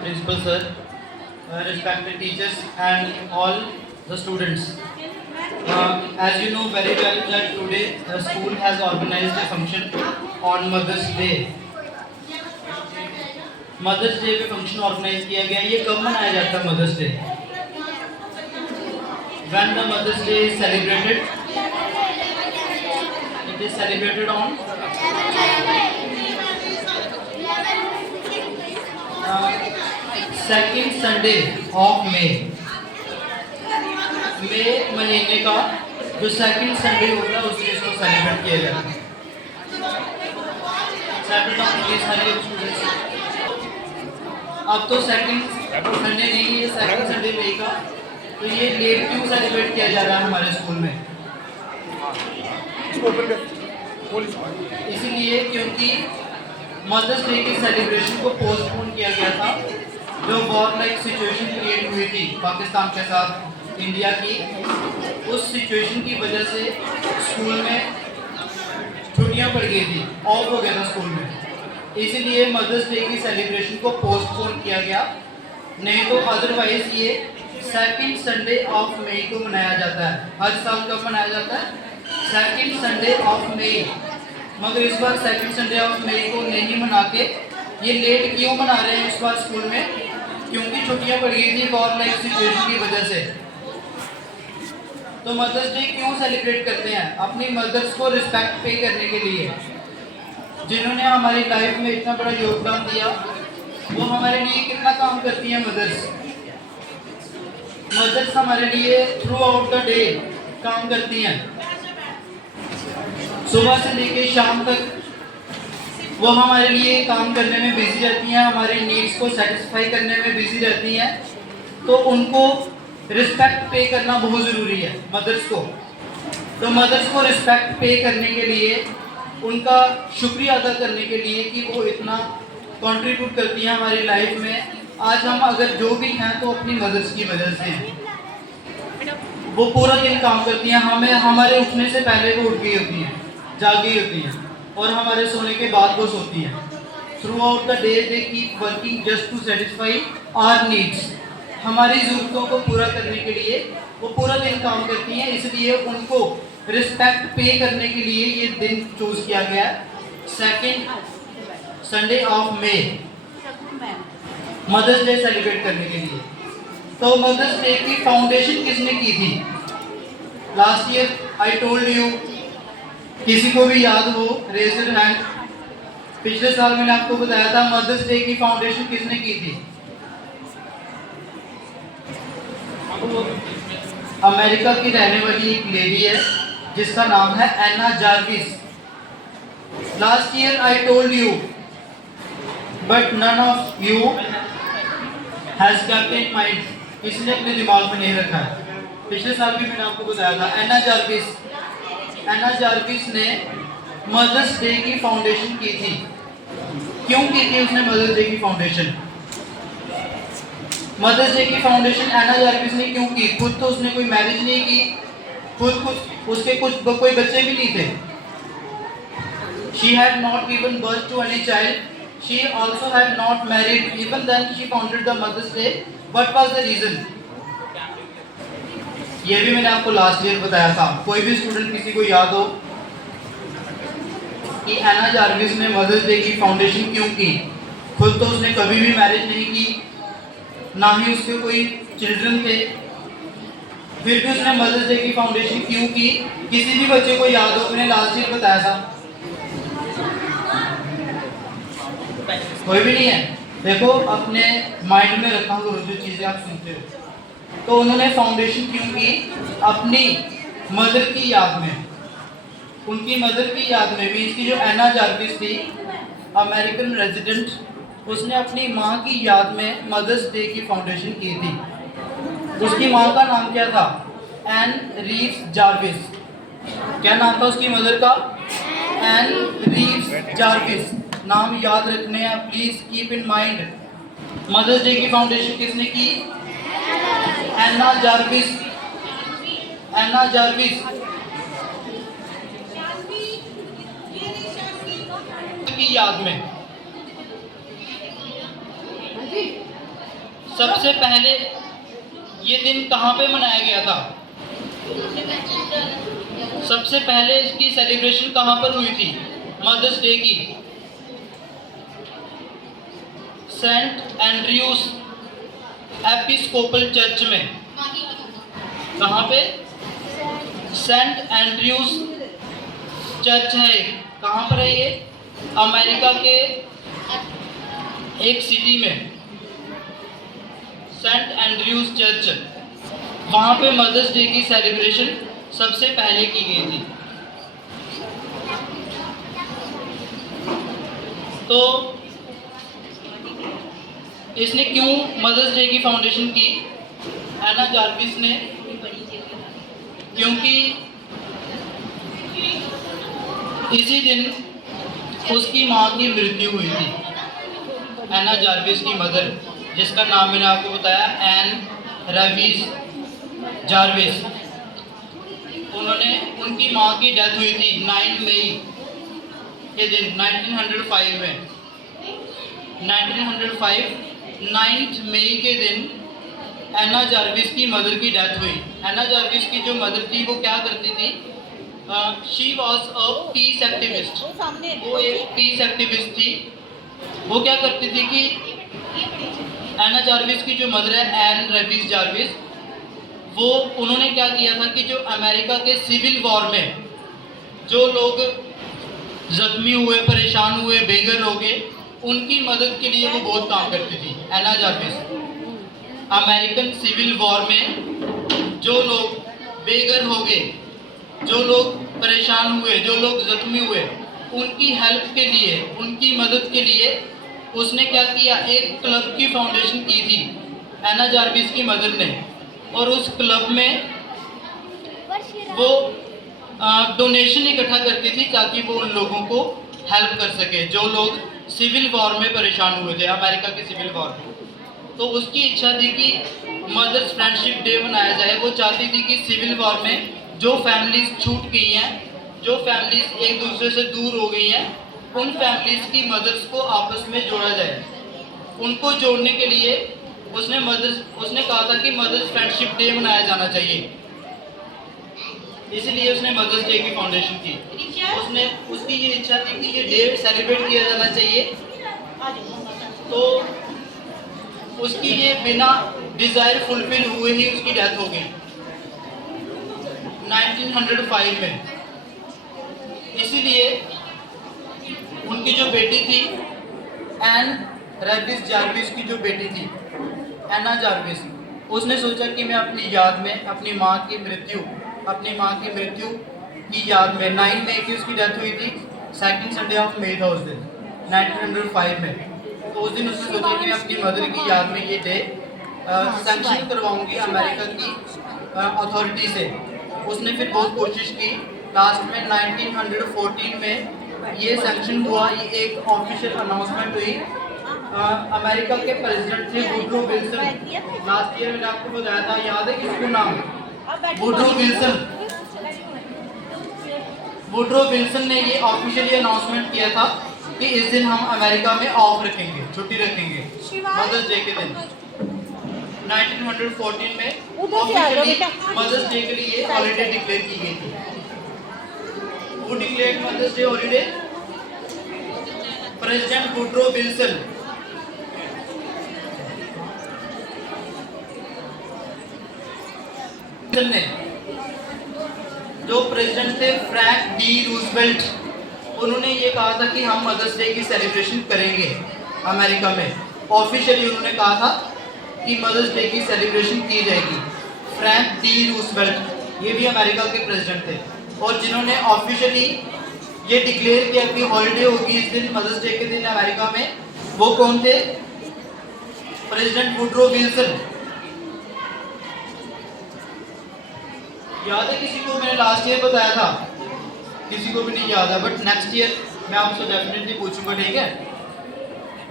principal sir, respected teachers and all the students. As you know very well that today the school has organized a function on Mother's Day. Mother's Day पे function organise किया गया. ये कब मनाया जाता है Mother's Day? When the Mother's Day is celebrated, it is celebrated on second Sunday of May. मई महीने का जो सेकंड संडे होता है उस दिन इसको सेलिब्रेट किया जाता है. अब तो सेकंड संडे नहीं है, सेकंड संडे मई का. तो ये लेट क्यों सेलिब्रेट किया जा रहा है हमारे स्कूल में? इसीलिए क्योंकि मदर्स डे की सेलिब्रेशन को पोस्टपोन किया गया था. जो वॉर लाइक सिचुएशन क्रिएट हुई थी पाकिस्तान के साथ इंडिया की, उस सिचुएशन की वजह से स्कूल में छुट्टियां पड़ गई थी, ऑफ हो गया था स्कूल में. इसीलिए मदर्स डे की सेलिब्रेशन को पोस्टपोन किया गया. नहीं तो अदरवाइज ये सेकंड संडे ऑफ मई को मनाया जाता है. हर साल कब मनाया जाता है? Second Sunday of May. मगर इस बार सेकंड संडे ऑफ मई को नहीं मना के ये लेट क्यों मना रहे हैं इस बार स्कूल में? क्योंकि छुट्टियां पड़ गई थी वॉर लाइक सिचुएशन की वजह से. तो मदर्स डे क्यों सेलिब्रेट करते हैं? अपनी मदर्स को रिस्पेक्ट पे करने के लिए, जिन्होंने हमारी लाइफ में इतना बड़ा योगदान दिया. वो हमारे लिए कितना काम करती हैं मदर्स. मदर्स हमारे लिए थ्रू आउट द डे काम करती हैं. सुबह से लेकर शाम तक वो हमारे लिए काम करने में बिजी रहती हैं, हमारे नीड्स को सेटिस्फाई करने में बिजी रहती हैं. तो उनको रिस्पेक्ट पे करना बहुत ज़रूरी है मदर्स को. तो मदर्स को रिस्पेक्ट पे करने के लिए, उनका शुक्रिया अदा करने के लिए कि वो इतना कंट्रीब्यूट करती हैं हमारी लाइफ में. आज हम अगर जो भी हैं तो अपनी मदर्स की वजह से हैं. वो पूरा दिन काम करती हैं. हमारे उठने से पहले वो उठ गई होती हैं, जाग गई होती हैं, और हमारे सोने के बाद वो सोती हैं. Throughout the day they keep working just to satisfy our needs. हमारी ज़रूरतों को पूरा करने के लिए वो पूरा दिन काम करती हैं. इसलिए उनको रिस्पेक्ट पे करने के लिए ये दिन चूज़ किया गया है, second Sunday of May, Mother's Day celebrate करने के लिए. तो मदर्स डे की फाउंडेशन किसने की थी? Last year I told you. किसी को भी याद हो रेज योर हैंड. पिछले साल मैंने आपको बताया था मदर्स डे की फाउंडेशन किसने की थी? अमेरिका की रहने वाली एक लेडी है जिसका नाम है Anna Jarvis. Last year I told you but none of you has kept in mind. इसने अपने दिमाग में नहीं रखा है. पिछले साल भी मैंने आपको बताया था. एना जार्विस ने मदर्स डे की फाउंडेशन की थी. क्यों की थी उसने मदर्स डे की फाउंडेशन? मदर्स डे की फाउंडेशन एना जार्विस ने क्यों की? खुद तो उसने कोई मैरिज नहीं की, खुद उसके कोई बच्चे भी नहीं थे. She had not given birth to any child. She also had not married. Even then she founded the Mother's Day. What was the reason? ये भी मैंने आपको लास्ट ईयर बताया था. कोई भी स्टूडेंट किसी को याद हो कि एना जार्विस ने मदर्स डे की फाउंडेशन क्यों की? खुद तो उसने कभी भी मैरिज नहीं की, ना ही उसके कोई चिल्ड्रन थे. फिर भी उसने मदर्स डे की फाउंडेशन क्यों की? किसी भी बच्चे को याद हो? मैंने लास्ट ईयर बताया था. कोई भी नहीं है. देखो अपने माइंड में रखा करो जो चीज़ें आप सुनते हो. तो उन्होंने फाउंडेशन क्यों की? अपनी मदर की याद में, उनकी मदर की याद में भी. इसकी जो एना जार्विस थी अमेरिकन रेजिडेंट, उसने अपनी माँ की याद में मदर्स डे की फाउंडेशन की थी. उसकी माँ का नाम क्या था? Ann Reeves Jarvis. क्या नाम था उसकी मदर का? Ann Reeves Jarvis. नाम याद रखने हैं, please keep in mind. Mother's Day की फाउंडेशन किसने की? Anna Jarvis. एना जार्विस की याद में. सबसे पहले ये दिन कहाँ पे मनाया गया था? सबसे पहले इसकी सेलिब्रेशन कहाँ पर हुई थी मदर्स डे की? सेंट एंड्रयूज एपिस्कोपल चर्च में। कहाँ पे? सेंट एंड्रयूज चर्च है। कहाँ पर है ये? अमेरिका के एक सिटी में सेंट एंड्रयूज चर्च, वहाँ पे मदर्स डे की सेलिब्रेशन सबसे पहले की गई थी। तो इसने क्यों मदर्स डे की फाउंडेशन की? एना जार्विस ने, क्योंकि इसी दिन उसकी माँ की मृत्यु हुई थी। एना जार्विस की मदर, जिसका नाम मैंने आपको बताया एन रेविस जार्विस, उनकी माँ की डेथ हुई थी 9 मई के दिन 1905 में। 1905 9 मई के दिन एना जार्विस की मदर की डेथ हुई। एना जार्विस की जो मदर थी वो क्या करती थी? She was a peace activist. वो एक पीस एक्टिविस्ट थी। वो क्या करती थी कि एना जार्विस की जो मदर है एन रेविस जार्विस, वो उन्होंने क्या किया था कि जो अमेरिका के सिविल वॉर में जो लोग जख्मी हुए, परेशान हुए, बेघर हो गए, उनकी मदद के लिए वो बहुत काम करती थी। Anna Jarvis American civil war में जो लोग बेघर हो गए, जो लोग परेशान हुए, जो लोग जख्मी हुए, उनकी हेल्प के लिए, उनकी मदद के लिए उसने क्या किया? एक क्लब की फाउंडेशन की थी एना जार्विस की मदर ने। और उस क्लब में वो डोनेशन इकट्ठा करती थी ताकि वो उन लोगों को हेल्प कर सके जो लोग सिविल वॉर में परेशान हुए थे, अमेरिका के सिविल वॉर में। तो उसकी इच्छा थी कि मदर्स फ्रेंडशिप डे मनाया जाए। वो चाहती थी कि सिविल वॉर में जो फैमिलीज छूट गई हैं, जो फैमिलीज एक दूसरे से दूर हो गई हैं, उन फैमिलीज की मदर्स को आपस में जोड़ा जाए। उनको जोड़ने के लिए उसने कहा था कि मदर्स फ्रेंडशिप डे मनाया जाना चाहिए। इसलिए उसने मदर्स डे की फाउंडेशन की। उसकी ये इच्छा थी कि ये डे सेलिब्रेट किया जाना चाहिए। तो उसकी ये बिना डिजायर फुलफिल हुए ही उसकी डेथ हो गई 1905 में। इसीलिए उनकी जो बेटी थी एन रेविस जार्विस की जो बेटी थी एना जार्विस, उसने सोचा कि मैं अपनी याद में अपनी माँ की मृत्यु की याद में 9 मई की उसकी डेथ हुई थी, सेकंड संडे ऑफ मई था उस दिन 1905 में। तो उस दिन उसने सोचा कि मैं अपनी मदर की याद में ये डे सैंक्शन करवाऊंगी अमेरिका की अथॉरिटी से। उसने फिर बहुत कोशिश की। लास्ट में 1914 में ये सैंक्शन हुआ। ये एक ऑफिशियल अनाउंसमेंट हुई। अमेरिका के प्रेसिडेंट थे वुडरो विल्सन। लास्ट ईयर मैंने आपको बताया था, याद है किसको नाम? वुडरो विल्सन ने ये ऑफिशियली अनाउंसमेंट किया था कि इस दिन हम अमेरिका में ऑफ रखेंगे, छुट्टी रखेंगे मदर्स डे के दिन। 1914 में ऑफिशियली मदर्स डे के लिए हॉलीडे डिक्लेयर की गई थी। वो declare Mother's Day holiday? President Woodrow Wilson. ने जो प्रेसिडेंट थे फ्रैंक डी रूजवेल्ट, उन्होंने ये कहा था कि हम मदर्स डे की सेलिब्रेशन करेंगे अमेरिका में। ऑफिशियली उन्होंने कहा था कि मदर्स डे की सेलिब्रेशन की जाएगी। फ्रैंक डी रूजवेल्ट ये भी अमेरिका के प्रेसिडेंट थे, और जिन्होंने ऑफिशियली ये डिक्लेयर किया कि हॉलीडे होगी इस दिन, मदर्स डे के दिन अमेरिका में, वो कौन थे? President Woodrow Wilson. याद है किसी को? मैंने लास्ट ईयर बताया था, किसी को भी नहीं याद है, बट नेक्स्ट ईयर मैं आपसे डेफिनेटली पूछूंगा, ठीक है?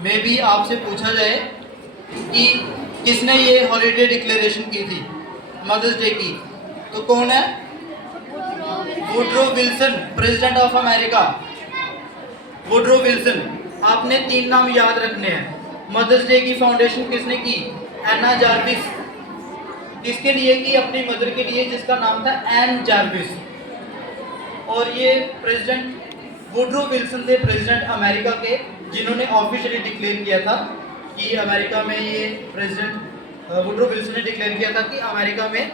मे भी आपसे पूछा जाए कि किसने ये हॉलीडे डिक्लेरेशन की थी मदर्स डे की, तो कौन है? Woodrow Wilson, president of America, Woodrow Wilson. आपने 3 नाम याद रखने हैं। मदर्स डे की फाउंडेशन किसने की? एना जार्विस, किसके लिए की? अपनी मदर के लिए, जिसका नाम था एन जार्विस। और ये प्रेसिडेंट वुडरो विल्सन थे, प्रेसिडेंट अमेरिका के, जिन्होंने ऑफिशियली डिक्लेयर किया था कि अमेरिका में ये प्रेसिडेंट वुडरो विल्सन ने डिक्लेयर किया था कि अमेरिका में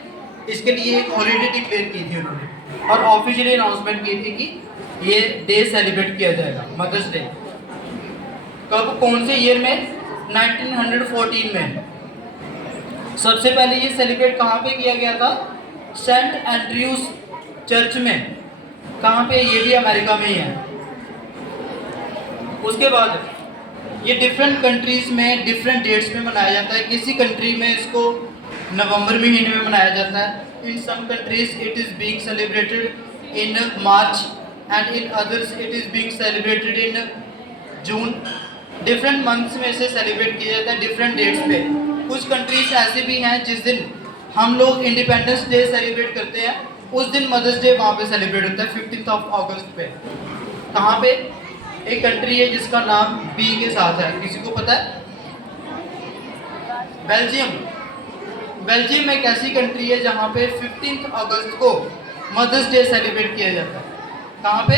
इसके लिए एक हॉलीडे डिक्लेयर की थी उन्होंने, और ऑफिशियली अनाउंसमेंट की थी कि ये डे सेलिब्रेट किया जाएगा, मदर्स डे। कब, कौन से ईयर में? 1914 में। सबसे पहले ये सेलिब्रेट कहाँ पे किया गया था? सेंट एंड्रयूज चर्च में। कहाँ पे? ये भी अमेरिका में ही है। उसके बाद ये डिफरेंट कंट्रीज में डिफरेंट डेट्स में मनाया जाता है। किसी कंट्री में इसको नवंबर महीने में मनाया जाता है। In some countries it is being celebrated in March and in others it is being celebrated in June. Different months में इसे सेलिब्रेट किया जाता है, डिफरेंट डेट्स पे। कुछ कंट्रीज ऐसे भी हैं जिस दिन हम लोग इंडिपेंडेंस डे सेलिब्रेट करते हैं, उस दिन मदर्स डे वहाँ पे सेलिब्रेट होता है 15 अगस्त पे। कहाँ पे? एक कंट्री है जिसका नाम बी के साथ है, किसी को पता है? बेल्जियम। बेल्जियम एक ऐसी कंट्री है जहाँ पे 15 अगस्त को मदर्स डे सेलिब्रेट किया जाता है। कहाँ पे?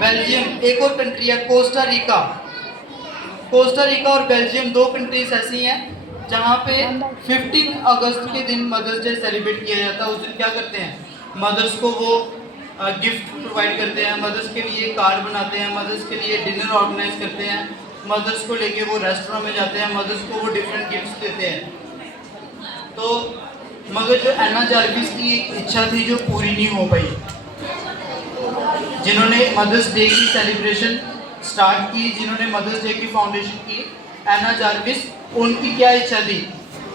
बेल्जियम। एक और कंट्री है कोस्टा रिका। कोस्टा रिका और बेल्जियम दो कंट्रीज ऐसी हैं जहाँ पे 15 अगस्त के दिन मदर्स डे सेलिब्रेट किया जाता है। उस दिन क्या करते हैं? मदर्स को वो गिफ्ट प्रोवाइड करते हैं, मदर्स के लिए कार्ड बनाते हैं, मदर्स के लिए डिनर ऑर्गेनाइज करते हैं, मदर्स को लेके वो रेस्टोरेंट में जाते हैं, मदर्स को वो डिफरेंट गिफ्ट्स देते हैं। तो मगर जो एना जार्विस की एक इच्छा थी जो पूरी नहीं हो पाई, जिन्होंने मदर्स डे की सेलिब्रेशन स्टार्ट की, जिन्होंने मदर्स डे की फाउंडेशन की, एना जार्विस, उनकी क्या इच्छा थी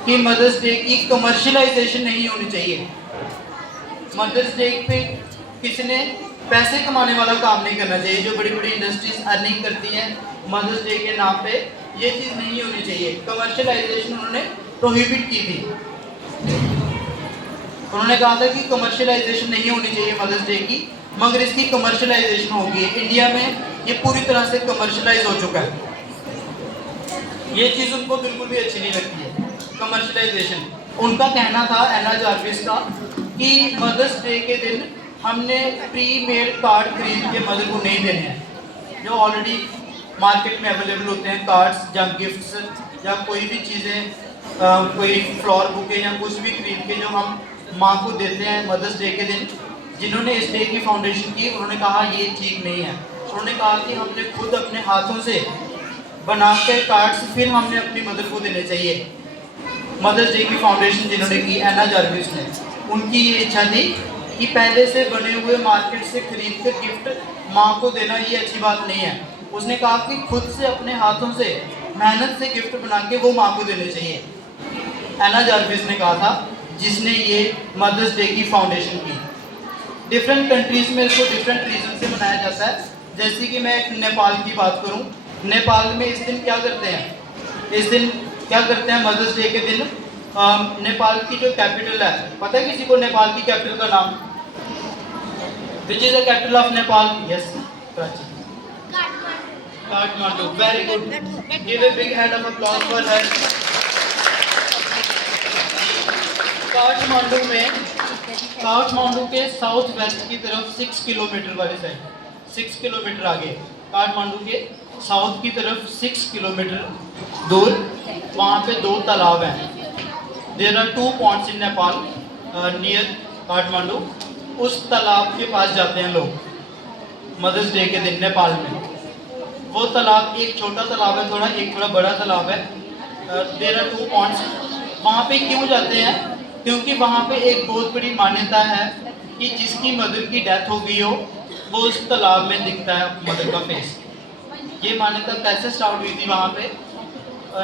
कि मदर्स डे की कमर्शियलाइजेशन नहीं होनी चाहिए। मदर्स डे पे किसी ने पैसे कमाने वाला काम नहीं करना चाहिए। जो बड़ी बड़ी इंडस्ट्रीज अर्निंग करती हैं मदर्स डे के नाम पे, ये चीज़ नहीं होनी चाहिए। कमर्शियलाइजेशन उन्होंने प्रोहिबिट की थी। उन्होंने कहा था कि कमर्शियलाइजेशन नहीं होनी चाहिए मदर्स डे की, मगर इसकी कमर्शियलाइजेशन हो गई है। इंडिया में ये पूरी तरह से कमर्शियलाइज हो चुका है। ये चीज़ उनको बिल्कुल भी अच्छी नहीं लगती है, कमर्शियलाइजेशन। उनका कहना था, एना जार्विस का, कि मदर्स डे के दिन हमने प्री मेड कार्ड खरीद के मदर को नहीं देने हैं। जो ऑलरेडी मार्केट में अवेलेबल होते हैं कार्ड्स या गिफ्ट्स या कोई भी चीज़ें, कोई फ्लावर बुके या कुछ भी खरीद के जो हम माँ को देते हैं मदर्स डे के दिन, जिन्होंने इस डे की फाउंडेशन की, उन्होंने कहा ये ठीक नहीं है। उन्होंने कहा कि हमने खुद अपने हाथों से बना के कार्ड्स फिर हमने अपनी मदर को देने चाहिए। मदर्स डे की फाउंडेशन जिन्होंने की, एना जार्विस ने, उनकी ये इच्छा थी कि पहले से बने हुए मार्केट से खरीद कर गिफ्ट माँ को देना ये अच्छी बात नहीं है। उसने कहा कि खुद से अपने हाथों से मेहनत से गिफ्ट बना के वो माँ को देने चाहिए। एना जार्विस ने कहा था, जिसने ये मदर्स डे की फाउंडेशन की। डिफरेंट कंट्रीज़ में इसको डिफरेंट रीज़न से मनाया जाता है। जैसे कि मैं नेपाल की बात करूं, नेपाल में इस दिन क्या करते हैं? इस दिन क्या करते हैं मदर्स डे के दिन? नेपाल की जो कैपिटल है, पता है किसी को नेपाल की कैपिटल का नाम? Which is the capital of Nepal? Yes, Karachi. Kathmandu. Very good, give a big hand of applause for her. Kathmandu में, काठमांडू के साउथ वेस्ट की तरफ 6 किलोमीटर वाली साइड, 6 किलोमीटर आगे, काठमांडू के साउथ की तरफ 6 किलोमीटर दूर, वहाँ पे 2 तालाब हैं। There are 2 points in Nepal near Kathmandu. उस तालाब के पास जाते हैं लोग मदर्स डे के दिन नेपाल में। वो तालाब एक छोटा तालाब है थोड़ा, एक थोड़ा बड़ा तालाब है। There are 2 points. वहाँ पे क्यों जाते हैं? क्योंकि वहाँ पे एक बहुत बड़ी मान्यता है कि जिसकी मदर की डेथ हो गई हो वो उस तालाब में दिखता है मदर का फेस। ये मान्यता कैसे स्टार्ट हुई थी वहाँ पे?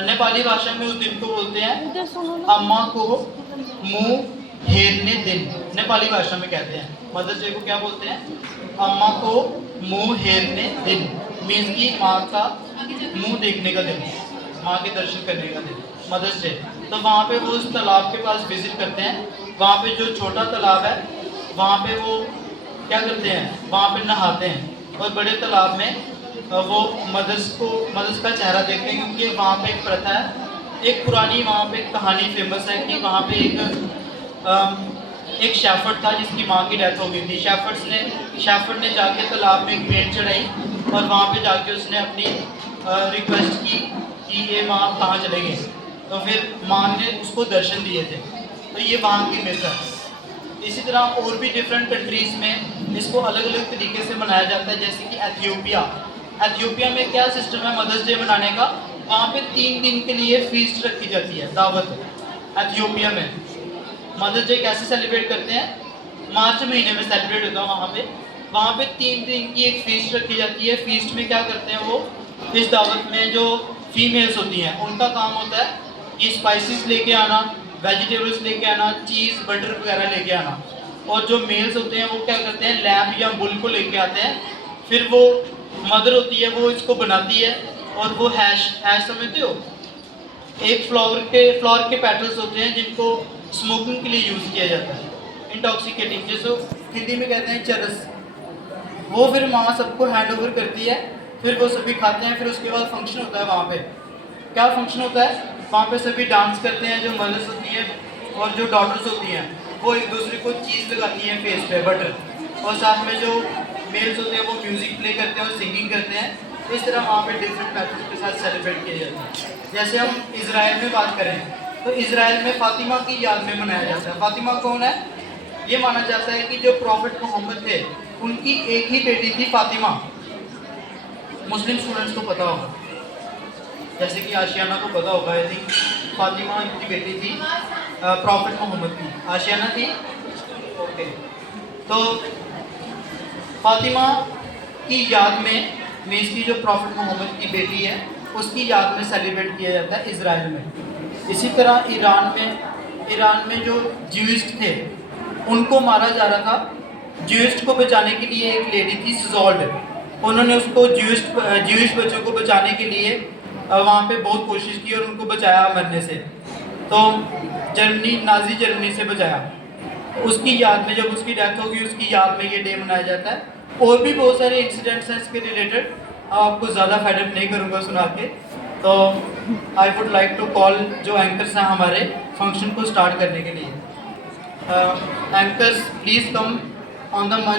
नेपाली भाषा में उस दिन को बोलते हैं अम्मा को मुँह हेरने दिन। नेपाली भाषा में कहते हैं मदर्स डे को क्या बोलते हैं? अम्मा को मुँह हेरने दिन। मीन्स की माँ का मुँह देखने का दिन, माँ के दर्शन करने का दिन, मदर्स डे। तो वहाँ पे वो उस तालाब के पास विजिट करते हैं। वहाँ पे जो छोटा तालाब है वहाँ पे वो क्या करते हैं? वहाँ पे नहाते हैं। और बड़े तालाब में वो मदर्स का चेहरा देखते हैं, क्योंकि वहाँ पे एक प्रथा है एक पुरानी वहाँ पे कहानी फेमस है कि वहाँ पे एक शेफर्ड था जिसकी माँ की डेथ हो गई थी। शेफर्ड ने जाके तालाब में एक भेंट चढ़ाई और वहाँ पे जाके उसने अपनी रिक्वेस्ट की कि ये माँ कहाँ चले गए। तो फिर माँ ने उसको दर्शन दिए थे। तो ये वहाँ की मिथ है। इसी तरह और भी डिफरेंट कंट्रीज़ में इसको अलग अलग तरीके से मनाया जाता है। जैसे कि एथियोपिया में क्या सिस्टम है मदर्स डे मनाने का, वहाँ पे 3 दिन के लिए फीस्ट रखी जाती है, दावत। एथियोपिया में मदर्स डे कैसे सेलिब्रेट करते हैं, मार्च महीने में सेलिब्रेट होता है। वहाँ पे 3 दिन की एक फीस्ट रखी जाती है। फीस्ट में क्या करते हैं वो, इस दावत में जो फीमेल्स होती हैं उनका काम होता है कि स्पाइसेस लेके आना, वेजिटेबल्स लेके आना, चीज़ बटर वगैरह लेके आना। और जो मेल्स होते हैं वो क्या करते हैं, लैम्ब या बुल को लेके आते हैं। फिर वो मदर होती है वो इसको बनाती है और वो हैश समझते हो, एक फ्लावर के पेटल्स होते हैं जिनको स्मोकिंग के लिए यूज़ किया जाता है, इंटॉक्सिकेटिंग, जैसे हिंदी में कहते हैं चरस। वो फिर माँ सबको हैंड ओवर करती है, फिर वो सभी खाते हैं। फिर उसके बाद फंक्शन होता है वहाँ पे। क्या फंक्शन होता है वहाँ पे, सभी डांस करते हैं, जो मदर्स होती हैं और जो डॉटर्स होती हैं वो एक दूसरे को चीज़ लगाती हैं फेस पे, बटर, और साथ में जो मेल्स होते हैं वो म्यूज़िक प्ले करते हैं और सिंगिंग करते हैं। इस तरह वहाँ पे डिफरेंट मेथड्स के साथ सेलिब्रेट किया जाता है। जैसे हम इज़राइल में बात करें तो इज़राइल में फ़ातिमा की याद में मनाया जाता है। फ़ातिमा कौन है, ये माना जाता है कि जो प्रॉफिट मोहम्मद थे उनकी एक ही बेटी थी फ़ातिमा। मुस्लिम स्टूडेंट्स को पता होगा, जैसे कि आशियाना को पता होगा। आई थिंक फ़ातिमा की बेटी थी प्रॉफिट मोहम्मद की, आशियाना थी। ओके, तो फ़ातिमा की याद में मीन्स की जो प्रॉफिट मोहम्मद की बेटी है उसकी याद में सेलिब्रेट किया जाता है इज़राइल में। इसी तरह ईरान में जो ज्यूइस्ट थे उनको मारा जा रहा था। ज्यूइस्ट को बचाने के लिए एक लेडी थी सिजोल्ड, उन्होंने उसको ज्यूइश बच्चों को बचाने के लिए वहाँ पे बहुत कोशिश की और उनको बचाया मरने से। तो नाज़ी जर्मनी से बचाया। उसकी याद में, जब उसकी डेथ होगी उसकी याद में ये डे मनाया जाता है। और भी बहुत सारे इंसिडेंट्स हैं इसके रिलेटेड, आपको ज़्यादा फैडअप नहीं करूँगा सुना के। तो I would like to call जो एंकर्स हैं हमारे फंक्शन को स्टार्ट करने के लिए। Anchors please come on the मंच।